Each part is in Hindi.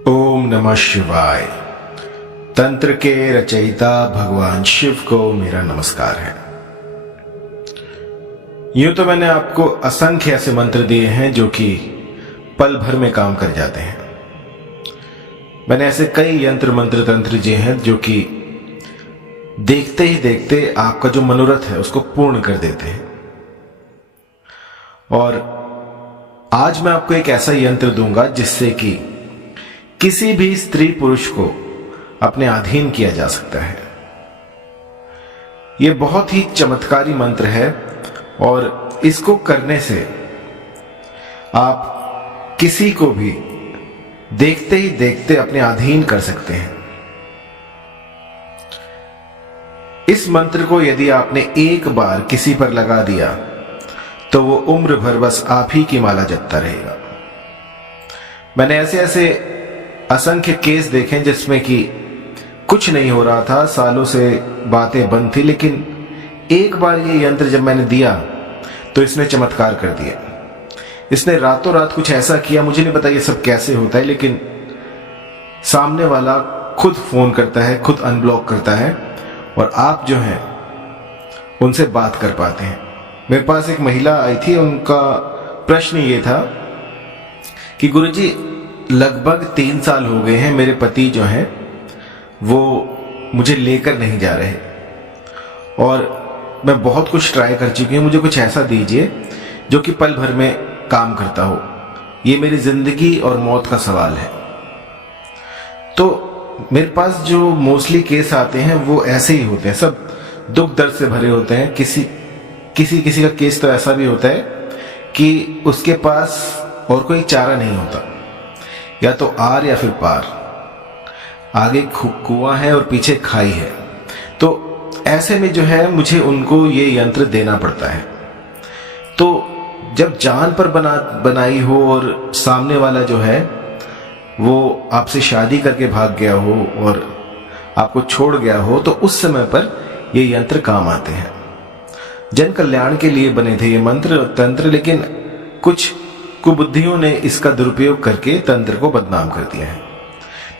ओम नमः शिवाय। तंत्र के रचयिता भगवान शिव को मेरा नमस्कार है। यूं तो मैंने आपको असंख्य ऐसे मंत्र दिए हैं जो कि पल भर में काम कर जाते हैं। मैंने ऐसे कई यंत्र मंत्र तंत्र दिए हैं जो कि देखते ही देखते आपका जो मनोरथ है उसको पूर्ण कर देते हैं। और आज मैं आपको एक ऐसा यंत्र दूंगा जिससे कि किसी भी स्त्री पुरुष को अपने अधीन किया जा सकता है। यह बहुत ही चमत्कारी मंत्र है और इसको करने से आप किसी को भी देखते ही देखते अपने अधीन कर सकते हैं। इस मंत्र को यदि आपने एक बार किसी पर लगा दिया तो वो उम्र भर बस आप ही की माला जपता रहेगा। मैंने ऐसे असंख्य केस देखे जिसमें कि कुछ नहीं हो रहा था, सालों से बातें बंद थी, लेकिन एक बार ये यंत्र जब मैंने दिया तो इसने चमत्कार कर दिया। इसने रातों रात कुछ ऐसा किया, मुझे नहीं पता ये सब कैसे होता है, लेकिन सामने वाला खुद फोन करता है, खुद अनब्लॉक करता है और आप जो हैं उनसे बात कर पाते हैं। मेरे पास एक महिला आई थी, उनका प्रश्न ये था कि गुरुजी लगभग 3 साल हो गए हैं, मेरे पति जो हैं वो मुझे लेकर नहीं जा रहे और मैं बहुत कुछ ट्राई कर चुकी हूँ, मुझे कुछ ऐसा दीजिए जो कि पल भर में काम करता हो। ये मेरी जिंदगी और मौत का सवाल है। तो मेरे पास जो मोस्टली केस आते हैं वो ऐसे ही होते हैं, सब दुख दर्द से भरे होते हैं। किसी का केस तो ऐसा भी होता है कि उसके पास और कोई चारा नहीं होता, या तो आर या फिर पार, आगे कुआं है और पीछे खाई है। तो ऐसे में जो है मुझे उनको ये यंत्र देना पड़ता है। तो जब जान पर बनाई हो और सामने वाला जो है वो आपसे शादी करके भाग गया हो और आपको छोड़ गया हो, तो उस समय पर ये यंत्र काम आते हैं। जन कल्याण के लिए बने थे ये मंत्र तंत्र, लेकिन कुछ कुबुद्धियों ने इसका दुरुपयोग करके तंत्र को बदनाम कर दिया है।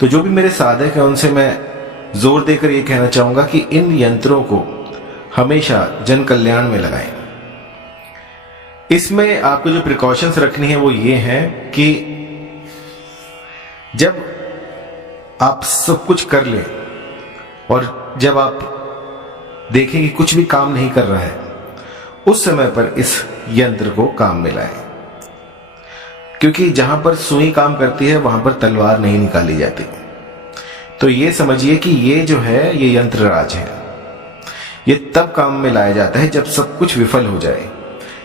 तो जो भी मेरे साधक हैं उनसे मैं जोर देकर ये कहना चाहूंगा कि इन यंत्रों को हमेशा जन कल्याण में लगाएं। इसमें आपको जो प्रिकॉशंस रखनी है वो ये है कि जब आप सब कुछ कर लें और जब आप देखें कि कुछ भी काम नहीं कर रहा है, उस समय पर इस यंत्र को काम में लाएं। क्योंकि जहां पर सुई काम करती है वहां पर तलवार नहीं निकाली जाती। तो ये समझिए कि ये जो है ये यंत्र राज है। ये तब काम में लाया जाता है जब सब कुछ विफल हो जाए,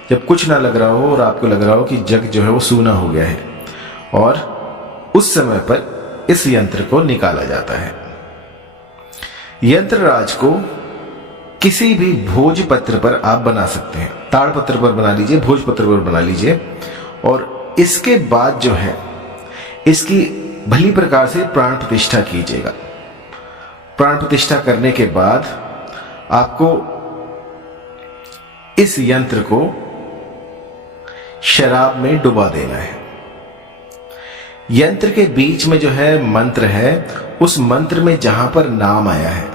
जब कुछ ना लग रहा हो और आपको लग रहा हो कि जग जो है वो सूना हो गया है, और उस समय पर इस यंत्र को निकाला जाता है। यंत्र राज को किसी भी भोजपत्र पर आप बना सकते हैं। ताड़पत्र पर बना लीजिए, भोजपत्र पर बना लीजिए, और इसके बाद जो है इसकी भली प्रकार से प्राण प्रतिष्ठा कीजिएगा। प्राण प्रतिष्ठा करने के बाद आपको इस यंत्र को शराब में डुबा देना है। यंत्र के बीच में जो है मंत्र है, उस मंत्र में जहां पर नाम आया है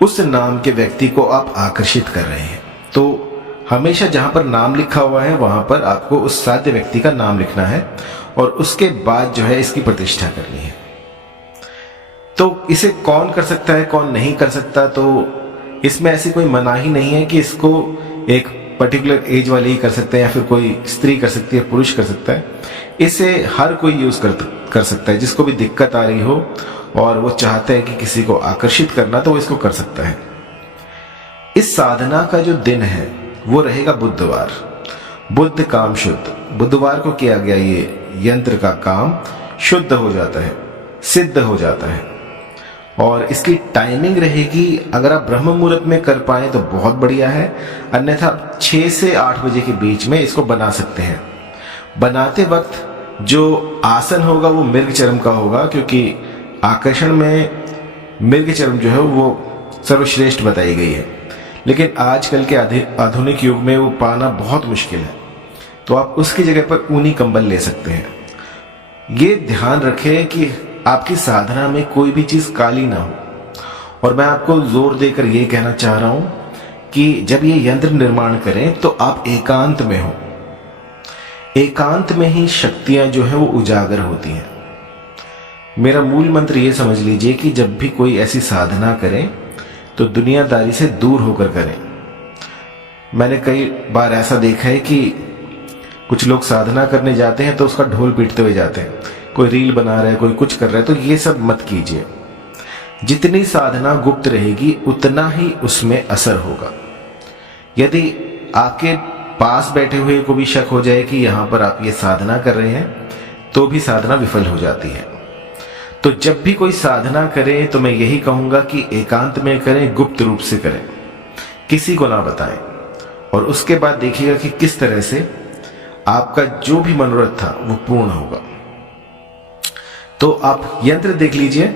उस नाम के व्यक्ति को आप आकर्षित कर रहे हैं। तो हमेशा जहां पर नाम लिखा हुआ है वहां पर आपको उस साध्य व्यक्ति का नाम लिखना है और उसके बाद जो है इसकी प्रतिष्ठा करनी है। तो इसे कौन कर सकता है, कौन नहीं कर सकता, तो इसमें ऐसी कोई मनाही नहीं है कि इसको एक पर्टिकुलर एज वाले ही कर सकते हैं या फिर कोई स्त्री कर सकती है, पुरुष कर सकता है। इसे हर कोई यूज कर सकता है। जिसको भी दिक्कत आ रही हो और वो चाहता है कि किसी को आकर्षित करना, तो वो इसको कर सकता है। इस साधना का जो दिन है वो रहेगा बुधवार। बुध काम शुद्ध, बुधवार को किया गया ये यंत्र का काम शुद्ध हो जाता है, सिद्ध हो जाता है। और इसकी टाइमिंग रहेगी, अगर आप ब्रह्म मुहूर्त में कर पाए तो बहुत बढ़िया है, अन्यथा 6 से 8 बजे के बीच में इसको बना सकते हैं। बनाते वक्त जो आसन होगा वो मृग चर्म का होगा, क्योंकि आकर्षण में मृग चर्म जो है वो सर्वश्रेष्ठ बताई गई है। लेकिन आजकल के आधुनिक युग में वो पाना बहुत मुश्किल है, तो आप उसकी जगह पर ऊनी कंबल ले सकते हैं। ये ध्यान रखें कि आपकी साधना में कोई भी चीज काली ना हो। और मैं आपको जोर देकर ये कहना चाह रहा हूं कि जब ये यंत्र निर्माण करें तो आप एकांत में हो। एकांत में ही शक्तियां जो है वो उजागर होती हैं। मेरा मूल मंत्र ये समझ लीजिए कि जब भी कोई ऐसी साधना करें तो दुनियादारी से दूर होकर करें। मैंने कई बार ऐसा देखा है कि कुछ लोग साधना करने जाते हैं तो उसका ढोल पीटते हुए जाते हैं, कोई रील बना रहा है, कोई कुछ कर रहा है। तो ये सब मत कीजिए। जितनी साधना गुप्त रहेगी उतना ही उसमें असर होगा। यदि आपके पास बैठे हुए को भी शक हो जाए कि यहां पर आप ये साधना कर रहे हैं तो भी साधना विफल हो जाती है। तो जब भी कोई साधना करें तो मैं यही कहूंगा कि एकांत में करें, गुप्त रूप से करें, किसी को ना बताएं। और उसके बाद देखिएगा कि किस तरह से आपका जो भी मनोरथ था वो पूर्ण होगा। तो आप यंत्र देख लीजिए।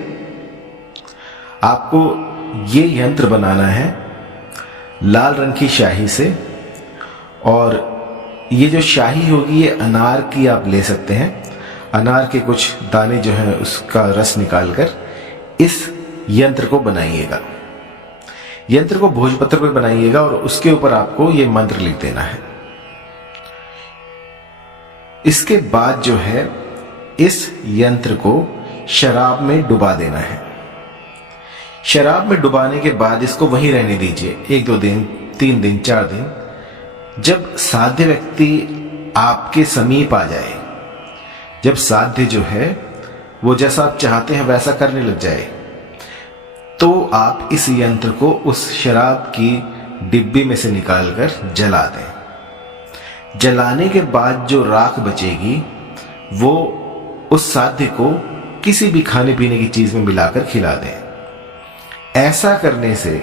आपको ये यंत्र बनाना है लाल रंग की शाही से, और ये जो शाही होगी ये अनार की आप ले सकते हैं। अनार के कुछ दाने जो है उसका रस निकालकर इस यंत्र को बनाइएगा। यंत्र को भोजपत्र पर बनाइएगा और उसके ऊपर आपको ये मंत्र लिख देना है। इसके बाद जो है इस यंत्र को शराब में डुबा देना है। शराब में डुबाने के बाद इसको वहीं रहने दीजिए 1-2 दिन, 3 दिन, 4 दिन। जब साध्य व्यक्ति आपके समीप आ जाए, जब साध्य जो है वो जैसा आप चाहते हैं वैसा करने लग जाए, तो आप इस यंत्र को उस शराब की डिब्बी में से निकालकर जला दें। जलाने के बाद जो राख बचेगी वो उस साध्य को किसी भी खाने पीने की चीज में मिलाकर खिला दें। ऐसा करने से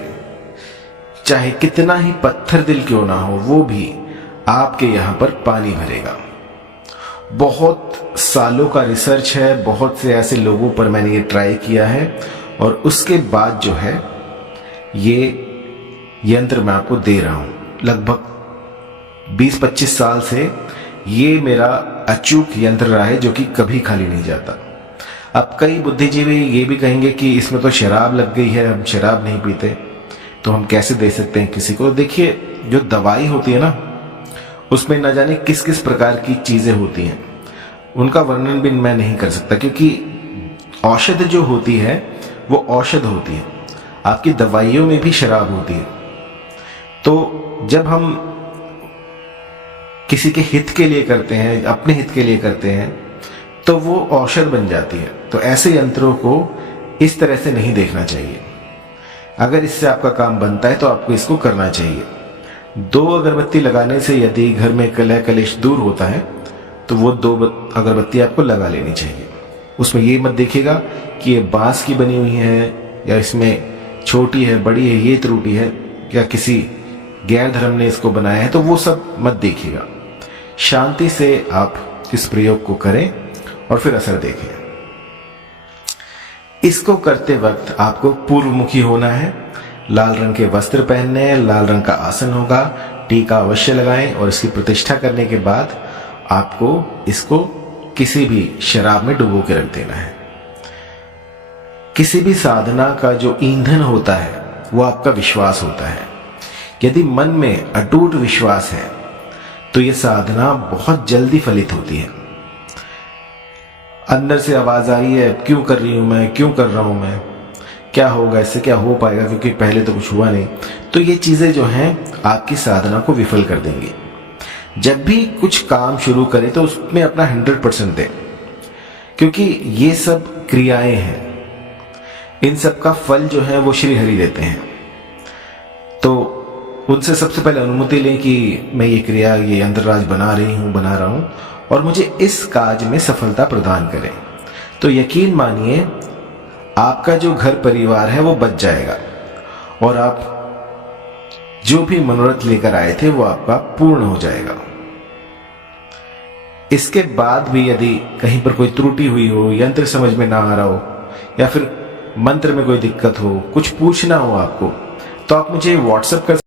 चाहे कितना ही पत्थर दिल क्यों ना हो, वो भी आपके यहां पर पानी भरेगा। बहुत सालों का रिसर्च है, बहुत से ऐसे लोगों पर मैंने ये ट्राई किया है, और उसके बाद जो है ये यंत्र मैं आपको दे रहा हूं। लगभग 20-25 साल से ये मेरा अचूक यंत्र रहा है जो कि कभी खाली नहीं जाता। अब कई बुद्धिजीवी ये भी कहेंगे कि इसमें तो शराब लग गई है, हम शराब नहीं पीते, तो हम कैसे दे सकते हैं किसी को। देखिए, जो दवाई होती है ना, उसमें न जाने किस किस प्रकार की चीजें होती हैं, उनका वर्णन भी मैं नहीं कर सकता, क्योंकि औषध जो होती है वो औषध होती है। आपकी दवाइयों में भी शराब होती है। तो जब हम किसी के हित के लिए करते हैं, अपने हित के लिए करते हैं, तो वो औषध बन जाती है। तो ऐसे यंत्रों को इस तरह से नहीं देखना चाहिए। अगर इससे आपका काम बनता है तो आपको इसको करना चाहिए। 2 अगरबत्ती लगाने से यदि घर में कलह कलेश दूर होता है तो वो 2 अगरबत्ती आपको लगा लेनी चाहिए। उसमें ये मत देखिएगा कि ये बांस की बनी हुई है या इसमें छोटी है, बड़ी है, ये त्रुटि है, या किसी गैर धर्म ने इसको बनाया है, तो वो सब मत देखिएगा। शांति से आप इस प्रयोग को करें और फिर असर देखें। इसको करते वक्त आपको पूर्वमुखी होना है, लाल रंग के वस्त्र पहनने हैं, लाल रंग का आसन होगा, टीका अवश्य लगाएं, और इसकी प्रतिष्ठा करने के बाद आपको इसको किसी भी शराब में डुबो के रख देना है। किसी भी साधना का जो ईंधन होता है वो आपका विश्वास होता है। यदि मन में अटूट विश्वास है तो ये साधना बहुत जल्दी फलित होती है। अंदर से आवाज आ रही है, क्यों कर रही हूं मैं, क्यों कर रहा हूं मैं, क्या होगा, इससे क्या हो पाएगा, क्योंकि पहले तो कुछ हुआ नहीं, तो ये चीजें जो हैं आपकी साधना को विफल कर देंगी। जब भी कुछ काम शुरू करें तो उसमें अपना 100% दें, क्योंकि ये सब क्रियाएं हैं, इन सब का फल जो है वो श्री हरि देते हैं। तो उनसे सबसे पहले अनुमति लें कि मैं ये क्रिया, ये यंत्रराज बना रहा हूं और मुझे इस काज में सफलता प्रदान करें। तो यकीन मानिए आपका जो घर परिवार है वो बच जाएगा और आप जो भी मनोरथ लेकर आए थे वो आपका पूर्ण हो जाएगा। इसके बाद भी यदि कहीं पर कोई त्रुटि हुई हो, यंत्र समझ में ना आ रहा हो, या फिर मंत्र में कोई दिक्कत हो, कुछ पूछना हो आपको, तो आप मुझे व्हाट्सएप कर